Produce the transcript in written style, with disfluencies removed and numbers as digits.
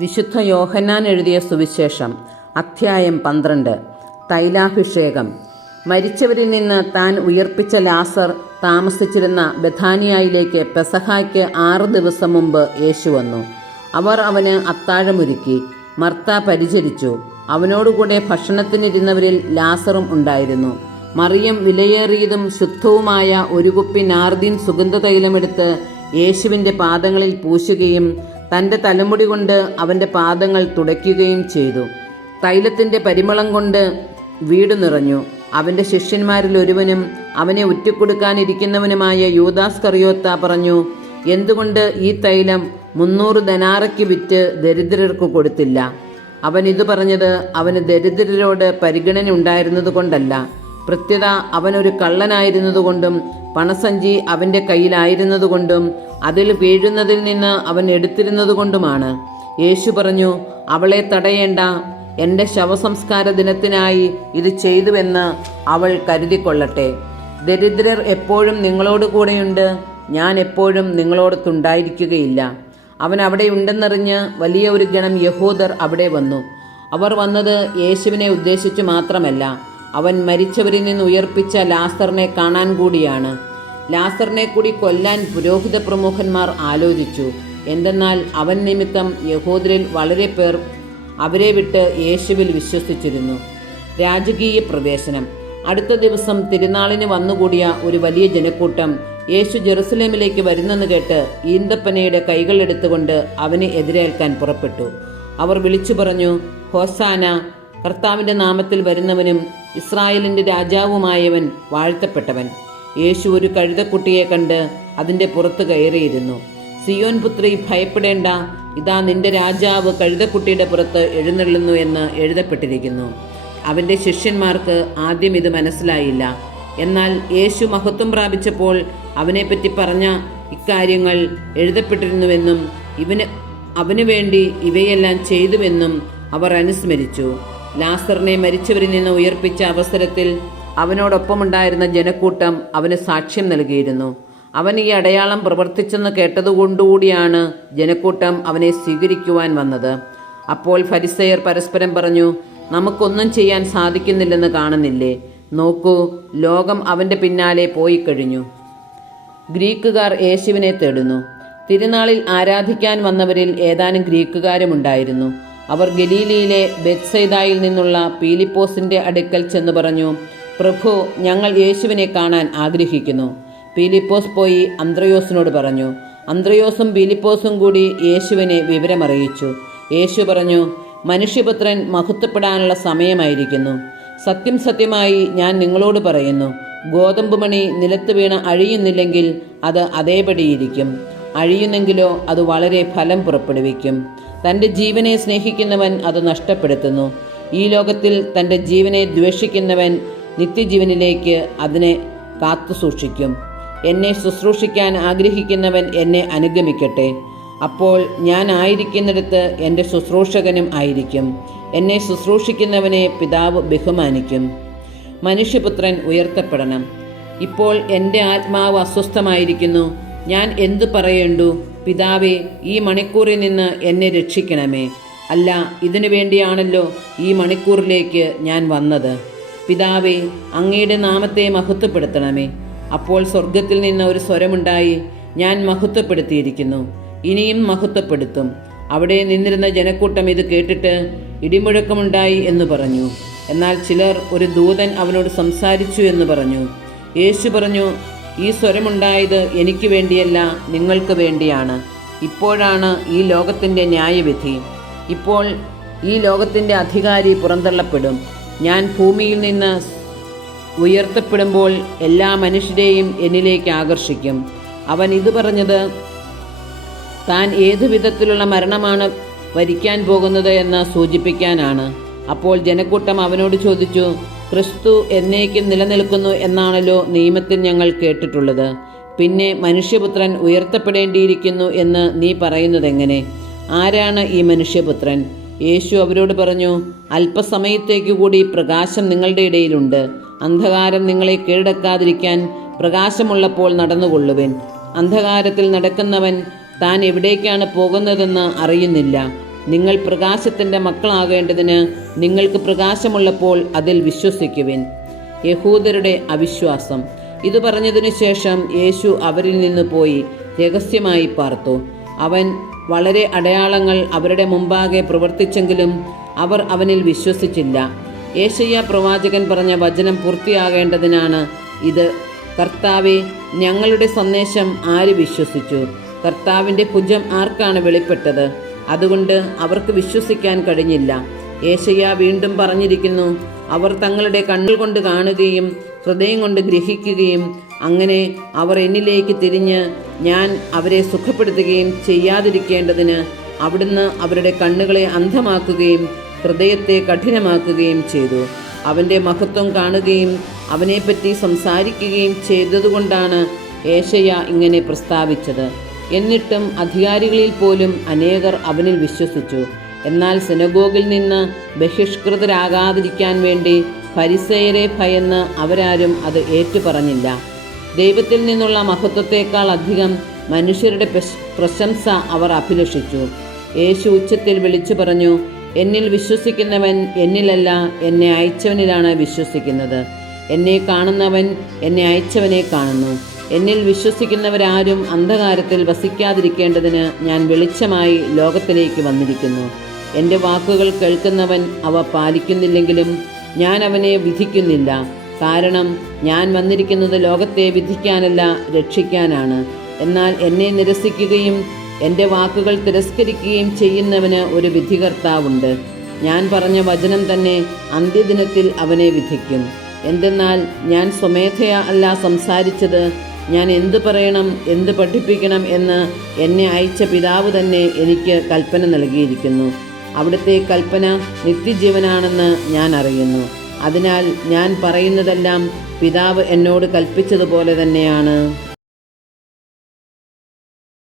വിശുദ്ധ യോഹന്നാൻ എഴുതിയ സുവിശേഷം അധ്യായം 12. തൈലാഭിഷേകം. മരിച്ചവരിൽ നിന്ന് താൻ ഉയർപ്പിച്ച ലാസർ താമസിച്ചിരുന്ന ബഥാനിയായിലേക്ക് പെസഹായ്ക്ക് 6 ദിവസം മുമ്പ് യേശു വന്നു. അവർ അവന് അത്താഴമൊരുക്കി. മർത്ത പരിചരിച്ചു. അവനോടുകൂടെ ഭക്ഷണത്തിനിരുന്നവരിൽ ലാസറും ഉണ്ടായിരുന്നു. മറിയം വിലയേറിയതും ശുദ്ധവുമായ ഒരു കുപ്പി നാർദീൻ സുഗന്ധതൈലമെടുത്ത് യേശുവിൻ്റെ പാദങ്ങളിൽ പൂശുകയും തൻ്റെ തലമുടി കൊണ്ട് അവൻ്റെ പാദങ്ങൾ തുടയ്ക്കുകയും ചെയ്തു. തൈലത്തിൻ്റെ പരിമളം കൊണ്ട് വീട് നിറഞ്ഞു. അവൻ്റെ ശിഷ്യന്മാരിൽ ഒരുവനും അവനെ ഒറ്റിക്കൊടുക്കാനിരിക്കുന്നവനുമായ യൂദാസ് കറിയോത്ത പറഞ്ഞു, എന്തുകൊണ്ട് ഈ തൈലം 300 ദനാറയ്ക്ക് വിറ്റ് ദരിദ്രർക്ക് കൊടുത്തില്ല? അവൻ ഇത് പറഞ്ഞത് അവന് ദരിദ്രരോട് പരിഗണന ഉണ്ടായിരുന്നത് കൊണ്ടല്ല, പ്രത്യുത അവനൊരു കള്ളനായിരുന്നതുകൊണ്ടും പണസഞ്ചി അവൻ്റെ കയ്യിലായിരുന്നതുകൊണ്ടും അതിൽ വീഴുന്നതിൽ നിന്ന് അവൻ എടുത്തിരുന്നതുകൊണ്ടുമാണ്. യേശു പറഞ്ഞു, അവളെ തടയേണ്ട, എൻ്റെ ശവസംസ്കാര ദിനത്തിനായി ഇത് ചെയ്തുവെന്ന് അവൾ കരുതിക്കൊള്ളട്ടെ. ദരിദ്രർ എപ്പോഴും നിങ്ങളോട് കൂടെയുണ്ട്, ഞാൻ എപ്പോഴും നിങ്ങളോടൊത്തുണ്ടായിരിക്കുകയില്ല. അവൻ അവിടെ ഉണ്ടെന്നറിഞ്ഞ് വലിയ ഒരു ഗണം യഹൂദർ അവിടെ വന്നു. അവർ വന്നത് യേശുവിനെ ഉദ്ദേശിച്ചു മാത്രമല്ല, അവൻ മരിച്ചവരിൽ നിന്ന് ഉയർപ്പിച്ച ലാസറിനെ കാണാൻ കൂടിയാണ്. ലാസറിനെ കൂടി കൊല്ലാൻ പുരോഹിത പ്രമുഖന്മാർ ആലോചിച്ചു. എന്തെന്നാൽ അവൻ നിമിത്തം യഹൂദരിൽ വളരെ പേർ അവരെ വിട്ട് യേശുവിൽ വിശ്വസിച്ചിരുന്നു. രാജകീയ പ്രവേശനം. അടുത്ത ദിവസം തിരുനാളിന് വന്നുകൂടിയ ഒരു വലിയ ജനക്കൂട്ടം യേശു ജെറുസലേമിലേക്ക് വരുന്നെന്ന് കേട്ട് ഈന്തപ്പനയുടെ കൈകൾ എടുത്തുകൊണ്ട് അവനെ എതിരേൽക്കാൻ പുറപ്പെട്ടു. അവർ വിളിച്ചു പറഞ്ഞു, ഹോസാന, കർത്താവിൻ്റെ നാമത്തിൽ വരുന്നവനും ഇസ്രായേലിൻ്റെ രാജാവുമായവൻ വാഴ്ത്തപ്പെട്ടവൻ. യേശു ഒരു കഴുതക്കുട്ടിയെ കണ്ട് അതിൻ്റെ പുറത്ത് കയറിയിരുന്നു. സിയോൻ പുത്രി, ഭയപ്പെടേണ്ട, ഇതാ നിന്റെ രാജാവ് കഴുതക്കുട്ടിയുടെ പുറത്ത് എഴുന്നള്ളുന്നു എന്ന് എഴുതപ്പെട്ടിരിക്കുന്നു. അവൻ്റെ ശിഷ്യന്മാർക്ക് ആദ്യം ഇത് മനസ്സിലായില്ല. എന്നാൽ യേശു മഹത്വം പ്രാപിച്ചപ്പോൾ അവനെപ്പറ്റി പറഞ്ഞ ഇക്കാര്യങ്ങൾ എഴുതപ്പെട്ടിരുന്നുവെന്നും അവന് വേണ്ടി ഇവയെല്ലാം ചെയ്തുവെന്നും അവർ അനുസ്മരിച്ചു. ലാസറിനെ മരിച്ചവരിൽ നിന്ന് ഉയർപ്പിച്ച അവസരത്തിൽ അവനോടൊപ്പമുണ്ടായിരുന്ന ജനക്കൂട്ടം അവന് സാക്ഷ്യം നൽകിയിരുന്നു. അവൻ ഈ അടയാളം പ്രവർത്തിച്ചെന്ന് കേട്ടതുകൊണ്ടുകൂടിയാണ് ജനക്കൂട്ടം അവനെ സ്വീകരിക്കുവാൻ വന്നത്. അപ്പോൾ ഫരിസേയർ പരസ്പരം പറഞ്ഞു, നമുക്കൊന്നും ചെയ്യാൻ സാധിക്കുന്നില്ലെന്ന് കാണുന്നില്ലേ? നോക്കൂ, ലോകം അവൻ്റെ പിന്നാലെ പോയി കഴിഞ്ഞു. ഗ്രീക്കുകാർ യേശുവിനെ തേടുന്നു. തിരുനാളിൽ ആരാധിക്കാൻ വന്നവരിൽ ഏതാനും ഗ്രീക്കുകാരുമുണ്ടായിരുന്നു. അവർ ഗലീലയിലെ ബെത്സൈദായിൽ നിന്നുള്ള പീലിപ്പോസിൻ്റെ അടുക്കൽ ചെന്ന് പറഞ്ഞു, പ്രഭു, ഞങ്ങൾ യേശുവിനെ കാണാൻ ആഗ്രഹിക്കുന്നു. പീലിപ്പോസ് പോയി അന്ത്രയോസിനോട് പറഞ്ഞു. അന്ത്രയോസും പീലിപ്പോസും കൂടി യേശുവിനെ വിവരമറിയിച്ചു. യേശു പറഞ്ഞു, മനുഷ്യപുത്രൻ മഹത്വപ്പെടാനുള്ള സമയമായിരിക്കുന്നു. സത്യം സത്യമായി ഞാൻ നിങ്ങളോട് പറയുന്നു, ഗോതമ്പ് മണി നിലത്ത് വീണ് അഴിയുന്നില്ലെങ്കിൽ അത് അതേപടിയിരിക്കും. അഴിയുന്നെങ്കിലോ അത് വളരെ ഫലം പുറപ്പെടുവിക്കും. തൻ്റെ ജീവനെ സ്നേഹിക്കുന്നവൻ അത് നഷ്ടപ്പെടുത്തുന്നു. ഈ ലോകത്തിൽ തൻ്റെ ജീവനെ ദ്വേഷിക്കുന്നവൻ നിത്യജീവനിലേക്ക് അതിനെ കാത്തു സൂക്ഷിക്കും. എന്നെ ശുശ്രൂഷിക്കാൻ ആഗ്രഹിക്കുന്നവൻ എന്നെ അനുഗമിക്കട്ടെ. അപ്പോൾ ഞാൻ ആയിരിക്കുന്നിടത്ത് എൻ്റെ ശുശ്രൂഷകനും ആയിരിക്കും. എന്നെ ശുശ്രൂഷിക്കുന്നവനെ പിതാവ് ബഹുമാനിക്കും. മനുഷ്യപുത്രൻ ഉയർത്തപ്പെടണം. ഇപ്പോൾ എൻ്റെ ആത്മാവ് അസ്വസ്ഥമായിരിക്കുന്നു. ഞാൻ എന്തു പറയേണ്ടു? പിതാവേ, ഈ മണിക്കൂറിൽ നിന്ന് എന്നെ രക്ഷിക്കണമേ. അല്ല, ഇതിനു വേണ്ടിയാണല്ലോ ഈ മണിക്കൂറിലേക്ക് ഞാൻ വന്നത്. പിതാവേ, അങ്ങയുടെ നാമത്തെ മഹത്വപ്പെടുത്തണമേ. അപ്പോൾ സ്വർഗത്തിൽ നിന്ന് ഒരു സ്വരമുണ്ടായി, ഞാൻ മഹത്വപ്പെടുത്തിയിരിക്കുന്നു, ഇനിയും മഹത്വപ്പെടുത്തും. അവിടെ നിന്നിരുന്ന ജനക്കൂട്ടം ഇത് കേട്ടിട്ട് ഇടിമുഴക്കമുണ്ടായി എന്ന് പറഞ്ഞു. എന്നാൽ ചിലർ, ഒരു ദൂതൻ അവനോട് സംസാരിച്ചു എന്ന് പറഞ്ഞു. യേശു പറഞ്ഞു, ഈ സ്വരമുണ്ടായത് എനിക്ക് വേണ്ടിയല്ല, നിങ്ങൾക്ക് വേണ്ടിയാണ്. ഇപ്പോഴാണ് ഈ ലോകത്തിൻ്റെ ന്യായവിധി. ഇപ്പോൾ ഈ ലോകത്തിൻ്റെ അധികാരി പുറന്തള്ളപ്പെടും. ഞാൻ ഭൂമിയിൽ നിന്ന് ഉയർത്തപ്പെടുമ്പോൾ എല്ലാ മനുഷ്യരെയും എന്നിലേക്ക് ആകർഷിക്കും. അവൻ ഇത് പറഞ്ഞത് താൻ ഏതു വിധത്തിലുള്ള മരണമാണ് വരിക്കാൻ പോകുന്നത് എന്ന് സൂചിപ്പിക്കാനാണ്. അപ്പോൾ ജനക്കൂട്ടം അവനോട് ചോദിച്ചു, ക്രിസ്തു എന്നേക്കും നിലനിൽക്കുന്നു എന്നാണല്ലോ നിയമത്തിൽ ഞങ്ങൾ കേട്ടിട്ടുള്ളത്. പിന്നെ മനുഷ്യപുത്രൻ ഉയർത്തപ്പെടേണ്ടിയിരിക്കുന്നു എന്ന് നീ പറയുന്നതെങ്ങനെ? ആരാണ് ഈ മനുഷ്യപുത്രൻ? യേശു അവരോട് പറഞ്ഞു, അല്പസമയത്തേക്ക് കൂടി പ്രകാശം നിങ്ങളുടെ ഇടയിലുണ്ട്. അന്ധകാരം നിങ്ങളെ കീഴടക്കാതിരിക്കാൻ പ്രകാശമുള്ളപ്പോൾ നടന്നുകൊള്ളുവിൻ. അന്ധകാരത്തിൽ നടക്കുന്നവൻ താൻ എവിടേക്കാണ് പോകുന്നതെന്ന് അറിയുന്നില്ല. നിങ്ങൾ പ്രകാശത്തിൻ്റെ മക്കളാകേണ്ടതിന് നിങ്ങൾക്ക് പ്രകാശമുള്ളപ്പോൾ അതിൽ വിശ്വസിക്കുവിൻ. യഹൂദരുടെ അവിശ്വാസം. ഇത് പറഞ്ഞതിനു ശേഷം യേശു അവരിൽ നിന്ന് പോയി രഹസ്യമായി പാർത്തു. അവൻ വളരെ അടയാളങ്ങൾ അവരുടെ മുമ്പാകെ പ്രവർത്തിച്ചെങ്കിലും അവർ അവനിൽ വിശ്വസിച്ചില്ല. യേശയ്യാ പ്രവാചകൻ പറഞ്ഞ വചനം പൂർത്തിയാകേണ്ടതിനാണ് ഇത്. കർത്താവേ, ഞങ്ങളുടെ സന്ദേശം ആര് വിശ്വസിച്ചു? കർത്താവിൻ്റെ ഭുജം ആർക്കാണ് വെളിപ്പെട്ടത്? അതുകൊണ്ട് അവർക്ക് വിശ്വസിക്കാൻ കഴിഞ്ഞില്ല. യേശയ്യാ വീണ്ടും പറഞ്ഞിരിക്കുന്നു, അവർ തങ്ങളുടെ കണ്ണുകൾ കൊണ്ട് കാണുകയും ഹൃദയം കൊണ്ട് ഗ്രഹിക്കുകയും അങ്ങനെ അവർ എന്നിലേക്ക് തിരിഞ്ഞ് ഞാൻ അവരെ സുഖപ്പെടുത്തുകയും ചെയ്യാതിരിക്കേണ്ടതിന് അവിടുന്ന് അവരുടെ കണ്ണുകളെ അന്ധമാക്കുകയും ഹൃദയത്തെ കഠിനമാക്കുകയും ചെയ്തു. അവൻ്റെ മഹത്വം കാണുകയും അവനെപ്പറ്റി സംസാരിക്കുകയും ചെയ്തതുകൊണ്ടാണ് യേശയ്യാ ഇങ്ങനെ പ്രസ്താവിച്ചത്. എന്നിട്ടും അധികാരികളിൽ പോലും അനേകർ അവനിൽ വിശ്വസിച്ചു. എന്നാൽ സിനഗോഗിൽ നിന്ന് ബഹിഷ്കൃതരാകാതിരിക്കാൻ വേണ്ടി ഫരിസേയരെ ഭയന്ന് അവരാരും അത് ഏറ്റുപറഞ്ഞില്ല. ദൈവത്തിൽ നിന്നുള്ള മഹത്വത്തേക്കാൾ അധികം മനുഷ്യരുടെ പ്രശംസ അവർ അഭിലഷിച്ചു. യേശു ഉച്ചത്തിൽ വിളിച്ചു പറഞ്ഞു, എന്നിൽ വിശ്വസിക്കുന്നവൻ എന്നിലല്ല, എന്നെ അയച്ചവനിലാണ് വിശ്വസിക്കുന്നത്. എന്നെ കാണുന്നവൻ എന്നെ അയച്ചവനെ കാണുന്നു. എന്നിൽ വിശ്വസിക്കുന്നവരാരും അന്ധകാരത്തിൽ വസിക്കാതിരിക്കേണ്ടതിന് ഞാൻ വെളിച്ചമായി ലോകത്തിലേക്ക് വന്നിരിക്കുന്നു. എൻ്റെ വാക്കുകൾ കേൾക്കുന്നവൻ അവ പാലിക്കുന്നില്ലെങ്കിലും ഞാൻ അവനെ വിധിക്കുന്നില്ല. കാരണം ഞാൻ വന്നിരിക്കുന്നത് ലോകത്തെ വിധിക്കാനല്ല, രക്ഷിക്കാനാണ്. എന്നാൽ എന്നെ നിരസിക്കുകയും എൻ്റെ വാക്കുകൾ തിരസ്കരിക്കുകയും ചെയ്യുന്നവന് ഒരു വിധികർത്താവുണ്ട്. ഞാൻ പറഞ്ഞ വചനം തന്നെ അന്ത്യദിനത്തിൽ അവനെ വിധിക്കും. എന്തെന്നാൽ ഞാൻ സ്വമേധയാ അല്ല സംസാരിച്ചത്. ഞാൻ എന്തു പറയണം, എന്ത് പഠിപ്പിക്കണം എന്ന് എന്നെ അയച്ച പിതാവ് തന്നെ എനിക്ക് കൽപ്പന നൽകിയിരിക്കുന്നു. അവിടുത്തെ കൽപ്പന നിത്യജീവനാണെന്ന് ഞാൻ അറിയുന്നു. അതിനാൽ ഞാൻ പറയുന്നതെല്ലാം പിതാവ് എന്നോട് കൽപ്പിച്ചതുപോലെ തന്നെയാണ്.